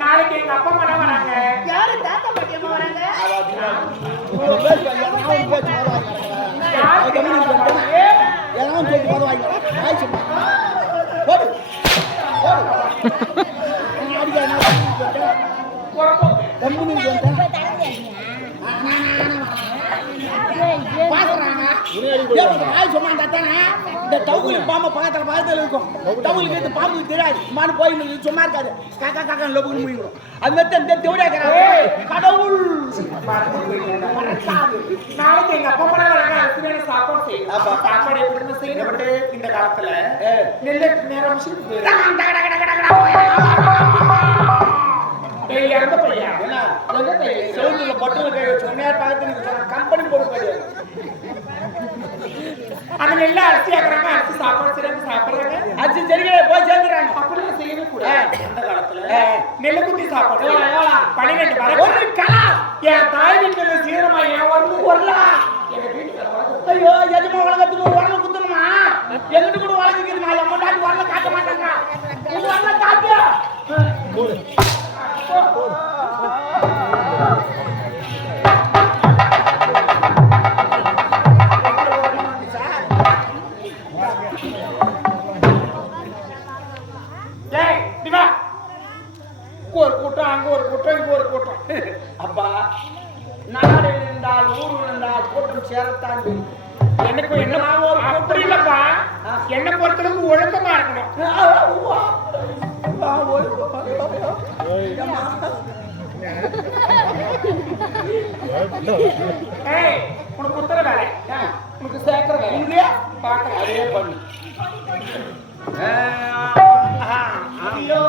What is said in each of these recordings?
நாளைக்கு எங்க அப்பா அம்மா வராங்க. யாரு? தாத்தா பாட்டி அம்மா வராங்க? யாருக்கு எல்லாம் சொல்லி இந்த டவுக்குல பாம்பு பக்கத்துல பக்கத்துல இருக்கும் டவுலுக்கு இந்த பாம்பு தெரியாது மானு போய் சும்மா இருக்காது காக்கா காக்கா லோபுக்கு முடியும் அது மாதிரி இந்த கடவுள் நாளைக்கு எங்க அப்பா அம்மா சாப்பாடு செய்யணும் சாப்பாடு எப்படி இந்த காலத்துல நெல்லை நேரம் இறந்த பையன். பட்டுல கை கம்பெனி பொறுப்பு கிடையாது அந்த நெல்லை அரிசி ஆக்குறாங்க? அரிசி சாப்பாடு செய்யறாங்க சாப்பிடுறாங்க. அச்சு செடிகளை போய் சேர்ந்துறாங்க அப்படிலாம் செய்யவே. கூடாது அந்த காலத்துல. நெல்லை குத்தி சாப்பாடு? பன்னிரெண்டு மரம் ஒரு கலா. என் தாய் வீட்டுல சீரமா என் வந்து வரலா எங்க வீட்டுக்கு வர ஐயோ எஜமா வழக்கத்துக்கு ஒரு உடம்பு குத்தணுமா? எங்கிட்ட கூட வழக்குதுமா என் முன்னாடி வரல காட்ட மாட்டாங்க. இது வரல காட்டு ஒரு கூட்டம் அங்க ஒரு கூட்டம் இங்க ஒரு கூட்டம். அப்பா நாடு இருந்தால் ஊர் இருந்தால் கூட்டம் சேரத்தான் எனக்கு என்ன அப்படி இல்லப்பா. என்ன பொறுத்தளவுக்கு ஒழுக்கமா இருக்கணும். உனக்கு குத்துற வேலை இங்கே பாக்குறேன் அதே பண்ணு. ஐயோ.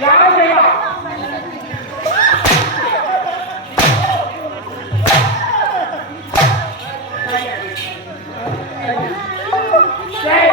யார் செய்வா? ஏய்,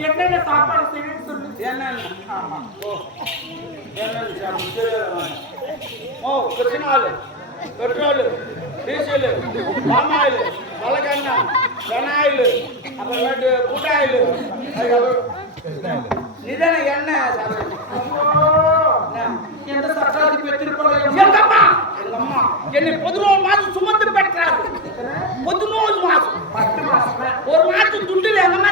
என்னென்ன சாப்பாடு செய்யணும்னு சொல்லு. என்னன்னு? ஓ. என்னன்னு சாப்பிட்டு ஓ கிருஷ்ணாலு பெட்ரோலு டீசலு பாமாயில் வளக்கெண்ணெய் வெனாயில் அப்புறமேட்டு கூட்டாயில் நிதான எண்ணெய் எந்த சட்டாதி பெற்றிருப்பதை எங்க அம்மா எங்க அம்மா என்னை பதினோரு மாசம் சுமந்து பெற்றாரு. பதினோரு மாசம். பத்து மாசம். ஒரு மாசம் துண்டுல எங்க அம்மா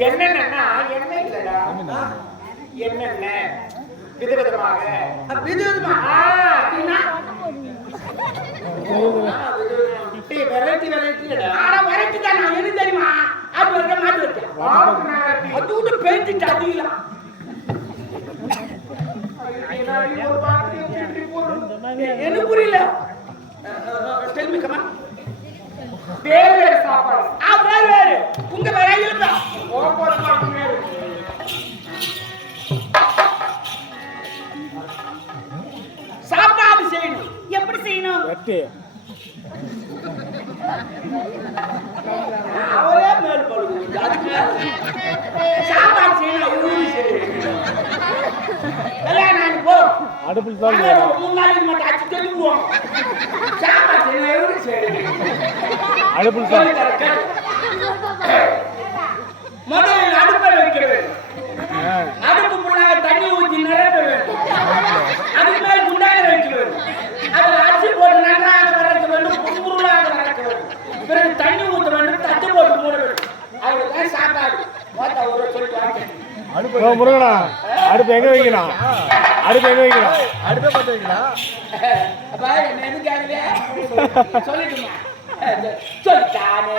என்னென்னா என்ன இல்லடா என்னென்ன? விதவிதமாக. வெரைட்டி வெரைட்டிடா ஆனா வரட்டு தான். நான் என்ன தெரியுமா? அது வரைக்கும் மாட்டு வச்சேன் அது விட்டு பெயிண்ட் அதிகலாம் எனக்கு புரியல. அவரே மேல் அதுக்கு. சாப்பாடு செய்யணும் ஆகி போ. அடுப்பில் மூணு நாளைக்கு மட்டும் அடிச்சு தெளிவுவோம் சாப்பாடு செய்யணும் எவ்வளவு செய்யணும் அடுப்பில் கேளு. முதலில் அடுப்பை வைக்க வேண்டும் அடுப்பு முன்னாக தண்ணி ஊற்றி வேண்டும். அதுக்கு மேல் குண்டான வைக்க வேண்டும் அதில் அரிசி போட்டு நன்றாக வளர்க்க வேண்டும் புதுபுருளாக வளர்க்க வேண்டும். பிறகு தண்ணி ஊற்ற வேண்டும் தட்டு போட்டு மூட வேண்டும். அதுதான் சாப்பாடு. மொத்த ஒரு சொல்லிட்டு வாங்க. முருகனா அடுப்பு எங்க வைக்கணும் அடுப்பு எங்க வைக்கணும் அப்பா என்ன எது கேட்கலையே சொல்லிட்டுமா. சொல்லிட்டானே.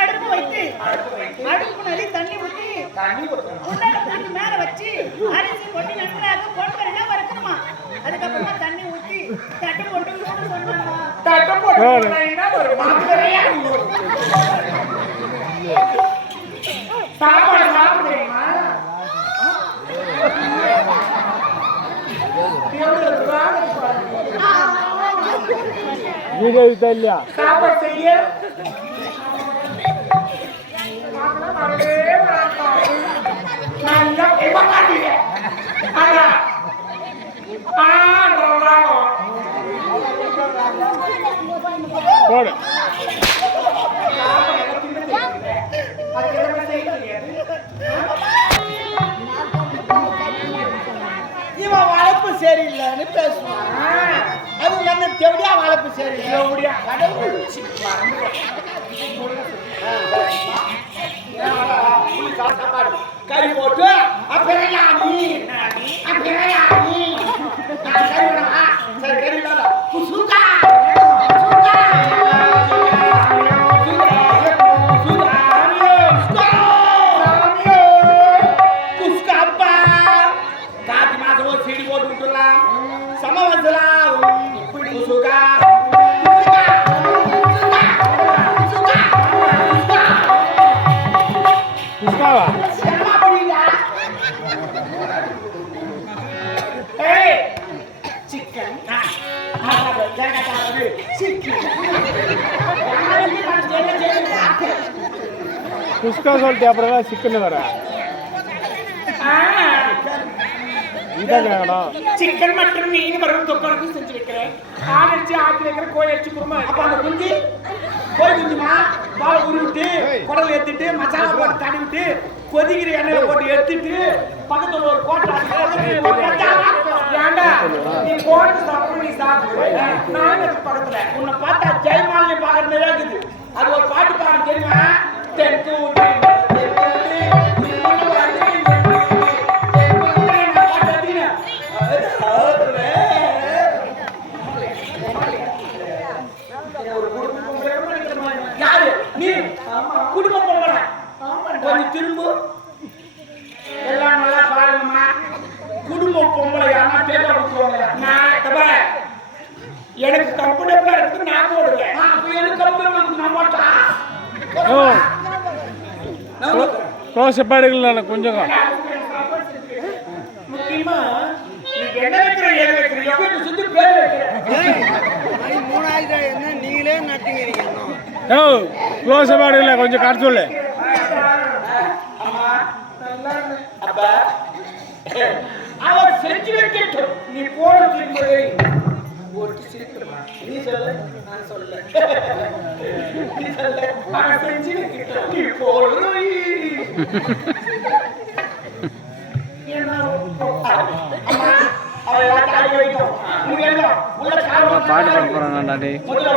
அடுப்பு வைத்து அடுப்பு தண்ணி ஊற்றி தண்ணி மேல வச்சு அரிசி போட்டு நன்றாக பொன்கரையா வறுக்கணுமா அதுக்கப்புறமா தண்ணி ஊற்றி தட்டு போட்டு சொன்னாங்க போட்டு சாப்பாடு நீங்க இது இல்லையா சாப்பாடு செய்ய. போடு. இவன் வளர்ப்பு சரியில்லைன்னு பேசுவான் அது என்ன தெவடியா வளர்ப்பு சரியில்லை எப்படியா? கடவுள் கறி போட்டு அப்பிரையாணி அப்பிரையாணி நான் சிக்கன் குஸ்கா சொல்லிட்டு அப்புறம் தான் சிக்கன் வர இதான் கேட்கணும் சிக்கன் மட்டன் மீன் மரம் தொப்பரத்து செஞ்சு வைக்கிறேன். ஆடு அடிச்சு ஆக்கி வைக்கிறேன் கோழி அடிச்சு குருமா அப்ப அந்த குஞ்சு கோழி குஞ்சுமா வாழை உருவிட்டு குடல் ஏற்றிட்டு மசாலா போட்டு தடவிட்டு கொதிக்கிற எண்ணெயில போட்டு எடுத்துட்டு பக்கத்தில் ஒரு கோட்டை அடிச்சு ஒரு ஏண்டா நீ போட்டு சாப்பிடு நீ சாப்பிடு. நான் இருக்கு உன்னை பார்த்தா ஜெயமாலினி பாக்குற இருக்குது. அது ஒரு பாட்டு பாடம் தெரியுமா? பாட்டு கொஞ்சம் திரும்ப எல்லாம் நல்லா பாருங்கம்மா குடும்ப பொம்பளை யாரா பேட்டா விட்டுருவாங்க நான் எனக்கு கம்ஃபர்டபுளா இருக்கு நான் போடுவேன் எனக்கு கம்பெனி நான் மாட்டேன் எடுக்கல கொஞ்சம் ஓ கொஞ்சம் காட்டு சொல்லு. அப்ப அவர் செஞ்சு வைக்கட்டும் நீ என்பதை நீ சொல்லு நான் சொல்ல நீ செஞ்சு வைக்கட்டும். நீ பாட்டு பாட டே முதல்ல